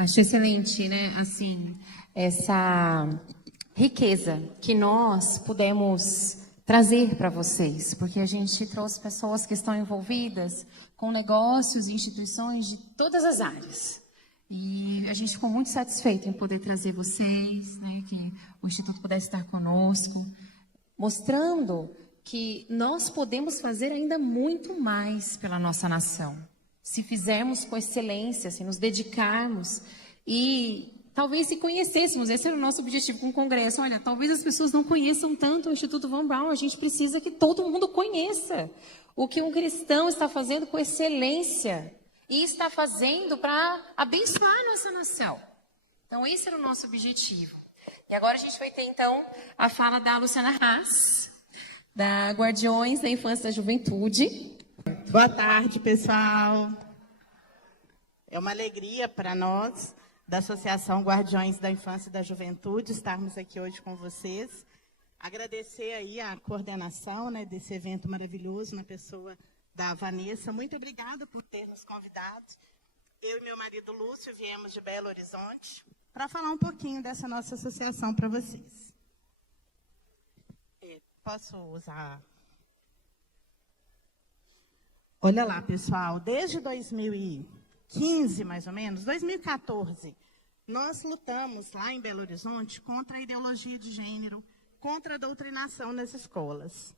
Acho excelente, né? Assim, essa riqueza que nós pudemos trazer para vocês, porque a gente trouxe pessoas que estão envolvidas com negócios e instituições de todas as áreas. E a gente ficou muito satisfeito em poder trazer vocês, né, que o Instituto pudesse estar conosco, mostrando que nós podemos fazer ainda muito mais pela nossa nação, se fizermos com excelência, se nos dedicarmos e talvez se conhecêssemos. Esse era o nosso objetivo com o Congresso. Olha, talvez as pessoas não conheçam tanto o Instituto Von Braun, a gente precisa que todo mundo conheça o que um cristão está fazendo com excelência e está fazendo para abençoar a nossa nação. Então, esse era o nosso objetivo. E agora a gente vai ter, então, a fala da Luciana Haas, da Guardiões da Infância e da Juventude. Boa tarde, pessoal. É uma alegria para nós, da Associação Guardiões da Infância e da Juventude, estarmos aqui hoje com vocês. Agradecer aí a coordenação, né, desse evento maravilhoso, na pessoa da Vanessa. Muito obrigada por ter nos convidado. Eu e meu marido Lúcio viemos de Belo Horizonte para falar um pouquinho dessa nossa associação para vocês. Posso usar? Olha lá, pessoal, desde 2015, mais ou menos, 2014, nós lutamos lá em Belo Horizonte contra a ideologia de gênero, contra a doutrinação nas escolas.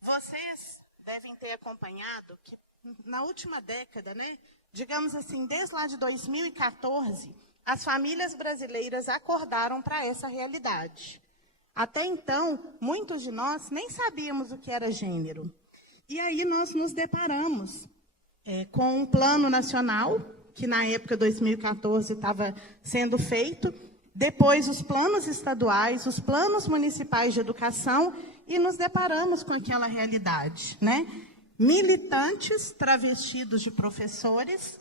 Vocês devem ter acompanhado que na última década, né, digamos assim, desde lá de 2014, as famílias brasileiras acordaram para essa realidade. Até então, muitos de nós nem sabíamos o que era gênero. E aí nós nos deparamos com um plano nacional, que na época, 2014, estava sendo feito, depois os planos estaduais, os planos municipais de educação, e nos deparamos com aquela realidade, né? Militantes travestidos de professores,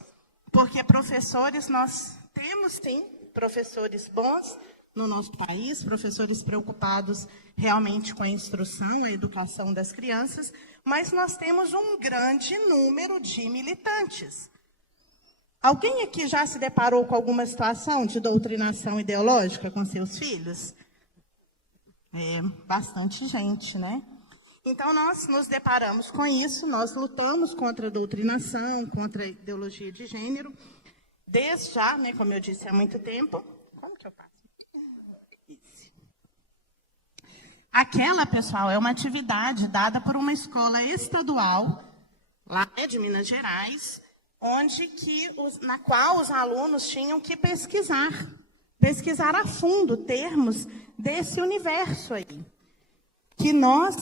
porque professores, nós temos, sim, professores bons no nosso país, professores preocupados realmente com a instrução, a educação das crianças, mas nós temos um grande número de militantes. Alguém aqui já se deparou com alguma situação de doutrinação ideológica com seus filhos? Bastante gente, né? Então, nós nos deparamos com isso, nós lutamos contra a doutrinação, contra a ideologia de gênero, desde já, né, como eu disse, há muito tempo. Como que eu passo? Isso. Aquela, pessoal, é uma atividade dada por uma escola estadual, lá de Minas Gerais, na qual os alunos tinham que pesquisar a fundo termos desse universo aí, que nós,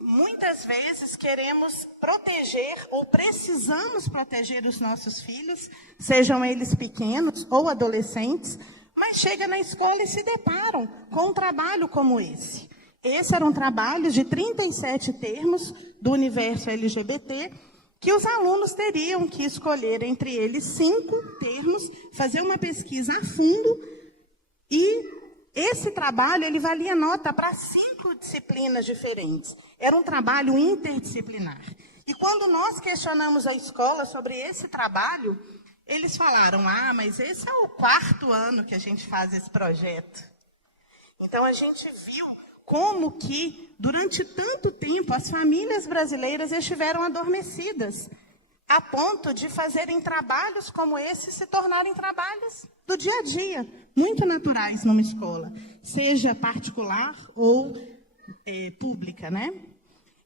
muitas vezes, queremos proteger ou precisamos proteger os nossos filhos, sejam eles pequenos ou adolescentes, mas chega na escola e se deparam com um trabalho como esse. Esse era um trabalho de 37 termos do universo LGBT, que os alunos teriam que escolher entre eles 5 termos, fazer uma pesquisa a fundo, e esse trabalho ele valia nota para 5 disciplinas diferentes. Era um trabalho interdisciplinar. E quando nós questionamos a escola sobre esse trabalho, eles falaram, mas esse é o 4º ano que a gente faz esse projeto. Então, a gente viu como que, durante tanto tempo, as famílias brasileiras estiveram adormecidas, a ponto de fazerem trabalhos como esse se tornarem trabalhos do dia a dia, muito naturais numa escola, seja particular ou pública, né?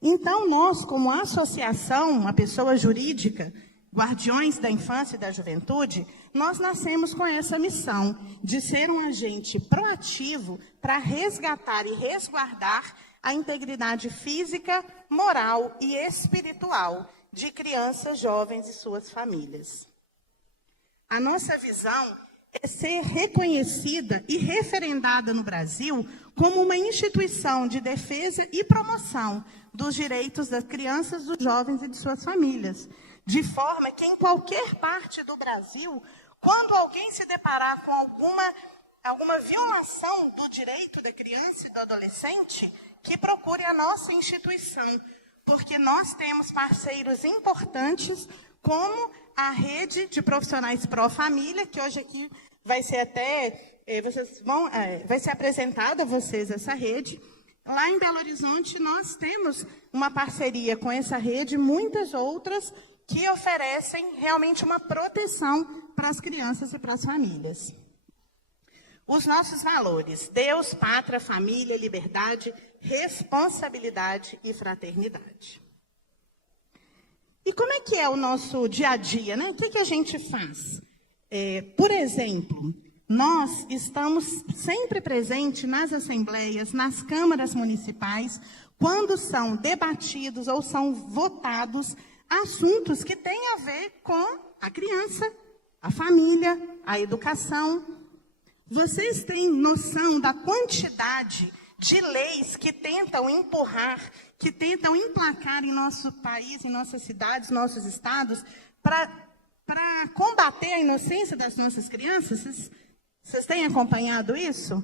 Então, nós, como associação, uma pessoa jurídica, Guardiões da Infância e da Juventude, nós nascemos com essa missão de ser um agente proativo para resgatar e resguardar a integridade física, moral e espiritual de crianças, jovens e suas famílias. A nossa visão é ser reconhecida e referendada no Brasil como uma instituição de defesa e promoção dos direitos das crianças, dos jovens e de suas famílias, de forma que em qualquer parte do Brasil, quando alguém se deparar com alguma violação do direito da criança e do adolescente, que procure a nossa instituição, porque nós temos parceiros importantes como a rede de profissionais pró-família, que hoje aqui vai ser até, vai ser apresentada a vocês essa rede. Lá em Belo Horizonte, nós temos uma parceria com essa rede, muitas outras, que oferecem realmente uma proteção para as crianças e para as famílias. Os nossos valores: Deus, pátria, família, liberdade, responsabilidade e fraternidade. E como é que é o nosso dia a dia, né? O que a gente faz? Por exemplo, nós estamos sempre presentes nas assembleias, nas câmaras municipais, quando são debatidos ou são votados assuntos que têm a ver com a criança, a família, a educação. Vocês têm noção da quantidade de leis que tentam empurrar, que tentam emplacar em nosso país, em nossas cidades, nossos estados, para combater a inocência das nossas crianças? Vocês têm acompanhado isso?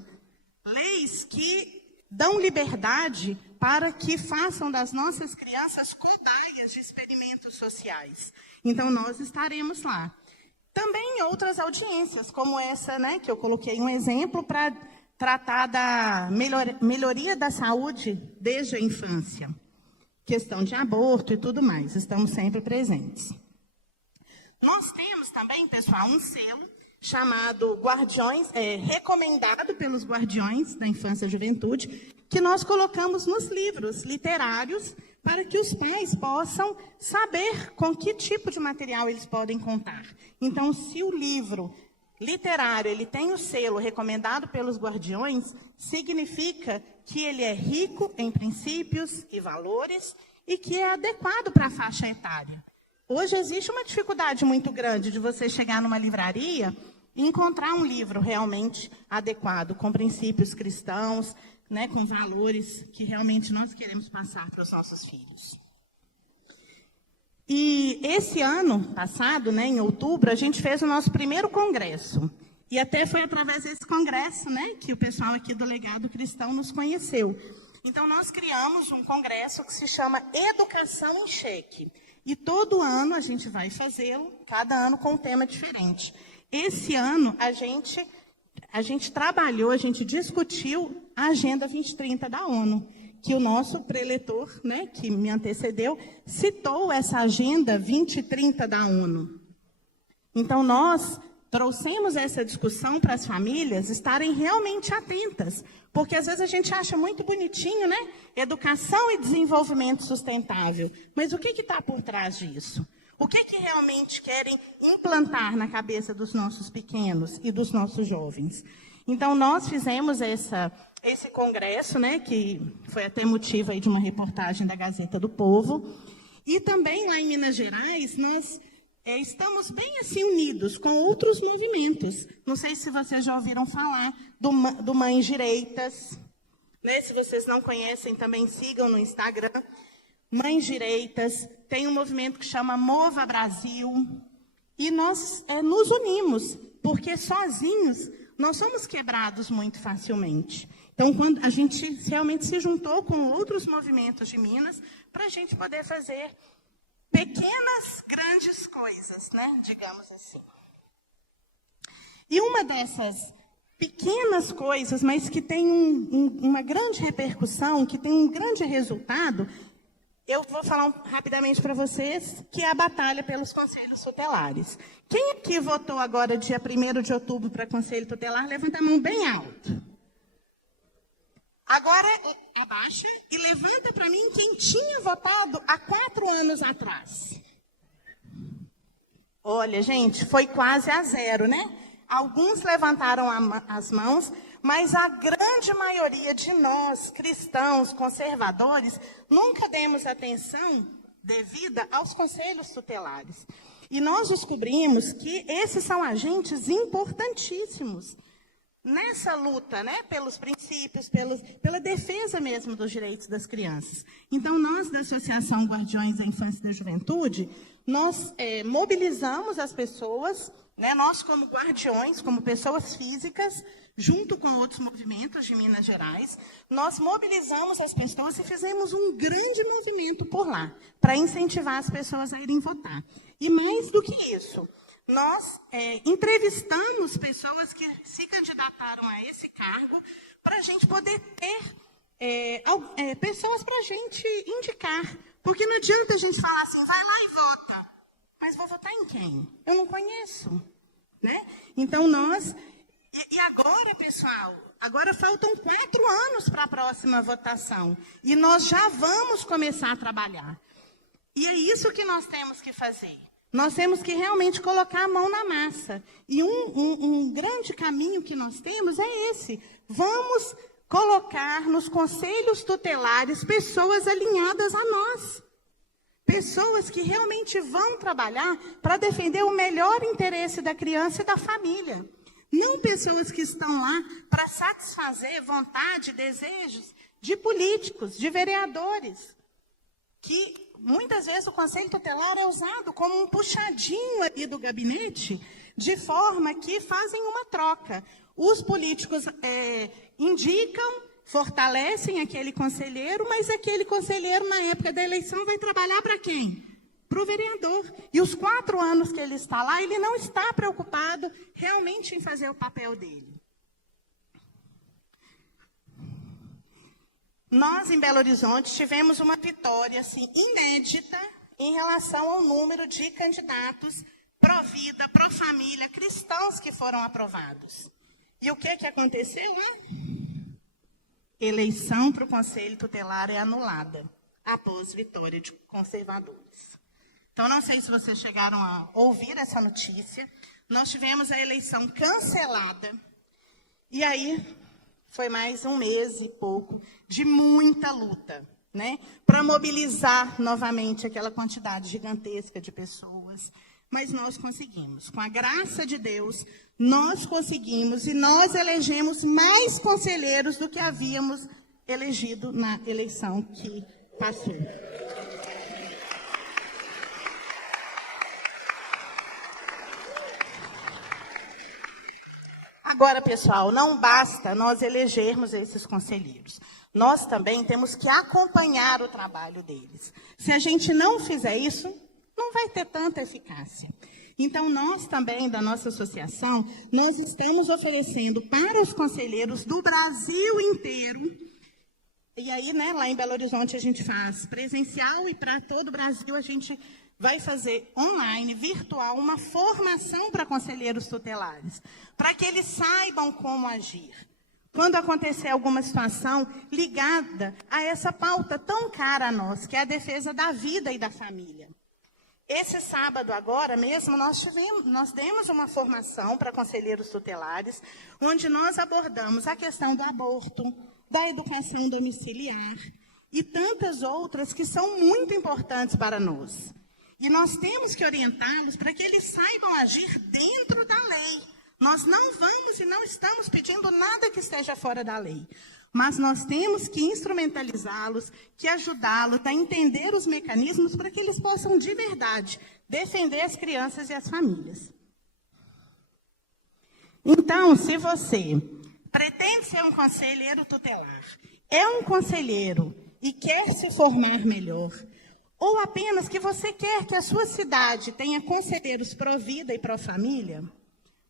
Leis que dão liberdade para que façam das nossas crianças cobaias de experimentos sociais. Então, nós estaremos lá. Também em outras audiências, como essa, né, que eu coloquei um exemplo para tratar da melhoria da saúde desde a infância. Questão de aborto e tudo mais, estamos sempre presentes. Nós temos também, pessoal, um selo chamado Guardiões, recomendado pelos Guardiões da Infância e Juventude, que nós colocamos nos livros literários para que os pais possam saber com que tipo de material eles podem contar. Então, se o livro literário ele tem o selo recomendado pelos Guardiões, significa que ele é rico em princípios e valores e que é adequado para a faixa etária. Hoje existe uma dificuldade muito grande de você chegar numa livraria e encontrar um livro realmente adequado, com princípios cristãos, né, com valores que realmente nós queremos passar para os nossos filhos. E esse ano passado, né, em outubro, a gente fez o nosso primeiro congresso. E até foi através desse congresso, né, que o pessoal aqui do Legado Cristão nos conheceu. Então, nós criamos um congresso que se chama Educação em Xeque. E todo ano a gente vai fazê-lo, cada ano com um tema diferente. Esse ano a gente trabalhou, a gente discutiu a Agenda 2030 da ONU, que o nosso preletor, né, que me antecedeu, citou essa Agenda 2030 da ONU. Então, nós trouxemos essa discussão para as famílias estarem realmente atentas, porque às vezes a gente acha muito bonitinho, né? Educação e desenvolvimento sustentável. Mas o que está por trás disso? O que realmente querem implantar na cabeça dos nossos pequenos e dos nossos jovens? Então, nós fizemos esse congresso, né, que foi até motivo aí de uma reportagem da Gazeta do Povo. E também lá em Minas Gerais, nós estamos bem assim unidos com outros movimentos. Não sei se vocês já ouviram falar do Mães Direitas. Né? Se vocês não conhecem, também sigam no Instagram. Mães Direitas, tem um movimento que chama Mova Brasil. E nós nos unimos, porque sozinhos nós somos quebrados muito facilmente. Então, quando a gente realmente se juntou com outros movimentos de Minas, para a gente poder fazer pequenas, grandes coisas, né? Digamos assim. E uma dessas pequenas coisas, mas que tem uma grande repercussão, que tem um grande resultado, eu vou falar rapidamente para vocês, que é a batalha pelos conselhos tutelares. Quem aqui votou agora, dia 1º de outubro, para conselho tutelar, levanta a mão bem alto. Agora, abaixa e levanta para mim quem tinha votado há 4 anos atrás. Olha, gente, foi quase a zero, né? Alguns levantaram as mãos, mas a grande maioria de nós, cristãos, conservadores, nunca demos atenção devida aos conselhos tutelares. E nós descobrimos que esses são agentes importantíssimos nessa luta, né, pelos princípios, pela defesa mesmo dos direitos das crianças. Então, nós da Associação Guardiões da Infância e da Juventude, nós mobilizamos as pessoas, né, nós como guardiões, como pessoas físicas, junto com outros movimentos de Minas Gerais, nós mobilizamos as pessoas e fizemos um grande movimento por lá, para incentivar as pessoas a irem votar. E mais do que isso, nós entrevistamos pessoas que se candidataram a esse cargo para a gente poder ter pessoas para a gente indicar. Porque não adianta a gente falar assim, vai lá e vota. Mas vou votar em quem? Eu não conheço. Né? Então, nós... E agora, pessoal, agora faltam 4 anos para a próxima votação. E nós já vamos começar a trabalhar. E é isso que nós temos que fazer. Nós temos que realmente colocar a mão na massa. E um grande caminho que nós temos é esse. Vamos colocar nos conselhos tutelares pessoas alinhadas a nós. Pessoas que realmente vão trabalhar para defender o melhor interesse da criança e da família. Não pessoas que estão lá para satisfazer vontade, desejos de políticos, de vereadores. Que muitas vezes o Conselho Tutelar é usado como um puxadinho ali do gabinete, de forma que fazem uma troca. Os políticos indicam, fortalecem aquele conselheiro, mas aquele conselheiro, na época da eleição, vai trabalhar para quem? Para o vereador. E os 4 anos que ele está lá, ele não está preocupado realmente em fazer o papel dele. Nós, em Belo Horizonte, tivemos uma vitória assim, inédita em relação ao número de candidatos pró-vida, pró-família, cristãos que foram aprovados. E o que aconteceu lá? Eleição para o Conselho Tutelar é anulada, após vitória de conservadores. Então, não sei se vocês chegaram a ouvir essa notícia. Nós tivemos a eleição cancelada. E aí, foi mais 1 mês e pouco de muita luta, né? Para mobilizar novamente aquela quantidade gigantesca de pessoas. Mas nós conseguimos. Com a graça de Deus, nós conseguimos e nós elegemos mais conselheiros do que havíamos elegido na eleição que passou. Agora, pessoal, não basta nós elegermos esses conselheiros. Nós também temos que acompanhar o trabalho deles. Se a gente não fizer isso, não vai ter tanta eficácia. Então, nós também, da nossa associação, nós estamos oferecendo para os conselheiros do Brasil inteiro, e aí, né, lá em Belo Horizonte a gente faz presencial e para todo o Brasil a gente vai fazer online, virtual, uma formação para conselheiros tutelares, para que eles saibam como agir. Quando acontecer alguma situação ligada a essa pauta tão cara a nós, que é a defesa da vida e da família. Esse sábado agora mesmo, nós demos uma formação para conselheiros tutelares, onde nós abordamos a questão do aborto, da educação domiciliar e tantas outras que são muito importantes para nós. E nós temos que orientá-los para que eles saibam agir dentro da lei. Nós não vamos e não estamos pedindo nada que esteja fora da lei. Mas nós temos que instrumentalizá-los, que ajudá-los a entender os mecanismos para que eles possam, de verdade, defender as crianças e as famílias. Então, se você pretende ser um conselheiro tutelar, é um conselheiro e quer se formar melhor, ou apenas que você quer que a sua cidade tenha conselheiros pró-vida e pró-família,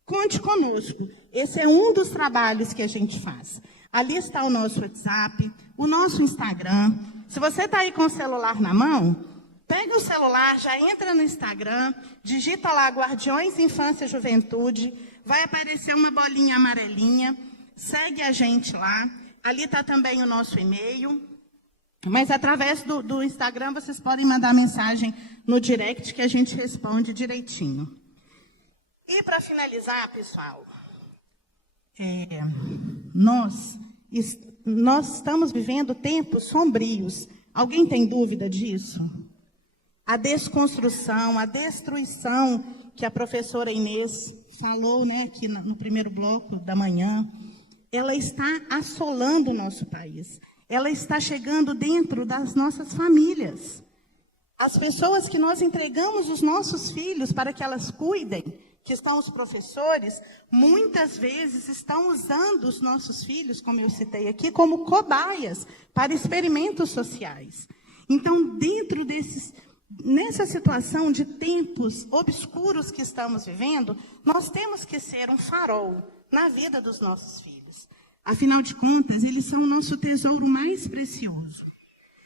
conte conosco. Esse é um dos trabalhos que a gente faz. Ali está o nosso WhatsApp, o nosso Instagram. Se você está aí com o celular na mão, pega o celular, já entra no Instagram, digita lá Guardiões Infância e Juventude, vai aparecer uma bolinha amarelinha, segue a gente lá. Ali está também o nosso e-mail, mas através do Instagram vocês podem mandar mensagem no direct que a gente responde direitinho. E para finalizar, pessoal, nós estamos vivendo tempos sombrios. Alguém tem dúvida disso? A desconstrução, a destruição que a professora Inês falou, né, aqui no primeiro bloco da manhã, ela está assolando o nosso país. Ela está chegando dentro das nossas famílias. As pessoas que nós entregamos os nossos filhos para que elas cuidem, que estão os professores, muitas vezes estão usando os nossos filhos, como eu citei aqui, como cobaias para experimentos sociais. Então, dentro nessa situação de tempos obscuros que estamos vivendo, nós temos que ser um farol na vida dos nossos filhos. Afinal de contas, eles são o nosso tesouro mais precioso.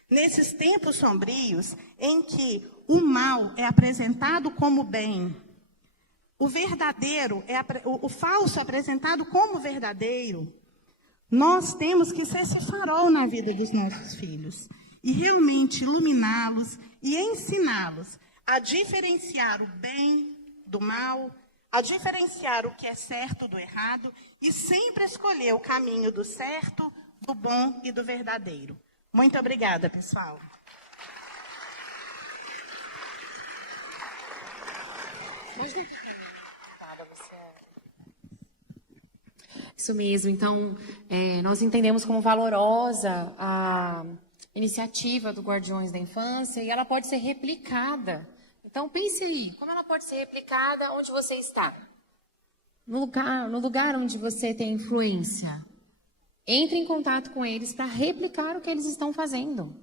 Nesses tempos sombrios, em que o mal é apresentado como bem, o verdadeiro o falso é apresentado como verdadeiro, nós temos que ser esse farol na vida dos nossos filhos e realmente iluminá-los e ensiná-los a diferenciar o bem do mal, a diferenciar o que é certo do errado e sempre escolher o caminho do certo, do bom e do verdadeiro. Muito obrigada, pessoal. Isso mesmo. Então, nós entendemos como valorosa a iniciativa do Guardiões da Infância e ela pode ser replicada. Então, pense aí, como ela pode ser replicada onde você está? No lugar onde você tem influência. Entre em contato com eles para replicar o que eles estão fazendo.